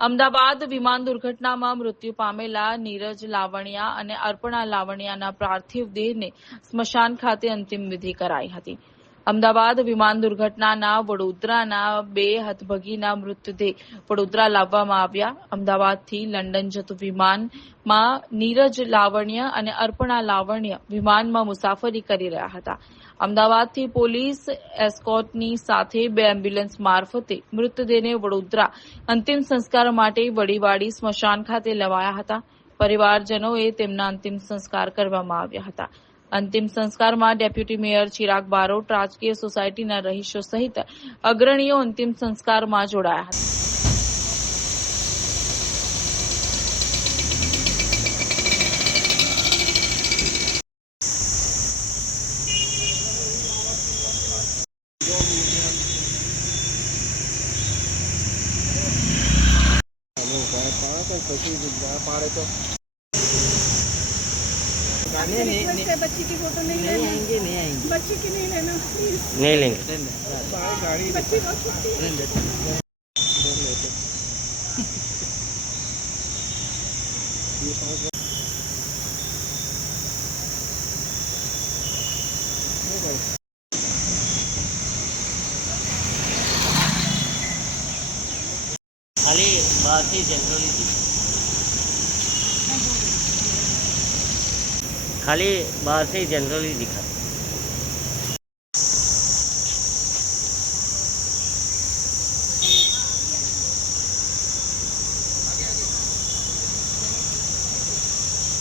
અમદાવાદ વિમાન દુર્ઘટનામાં મૃત્યુ પામેલા નીરજ લાવણિયા અને અર્પણા લાવણિયાના પાર્થિવ દેહને સ્મશાન ખાતે અંતિમ વિધિ કરાઈ હતી. અમદાવાદ વિમાન દુર્ઘટનાના વડોદરાના બે હતભગીના મૃતદેહ વડોદરા લાવવામાં આવ્યા. અમદાવાદથી લંડન જતું વિમાનમાં નીરજ લાવણ્ય અને અર્પણા લાવણ્ય વિમાનમાં મુસાફરી કરી રહ્યા હતા. અમદાવાદથી પોલીસ એસ્કોર્ટની સાથે બે એમ્બ્યુલન્સ મારફતે મૃતદેહને વડોદરા અંતિમ સંસ્કાર માટે વડીવાડી સ્મશાન ખાતે લવાયા હતા. પરિવારજનોએ તેમના અંતિમ સંસ્કાર કરવામાં આવ્યા હતા. અંતિમ સંસ્કારમાં ડેપ્યુટી મેયર ચિરાગ બારોટ રાજકીય સોસાયટીના રહીશો સહિત અગ્રણીઓ અંતિમ સંસ્કારમાં જોડાયા હતા नहीं नहीं बच्ची की फ़ोटो नहीं नहीं लेना। आएँगे नहीं आएँगे। बच्ची की नहीं लेना प्लीज़ नहीं लेंगे। बच्ची बहुत छोटी है। खाली बाहर से जनरली थी। ખાલી બહારથી જનરલી દેખાતું.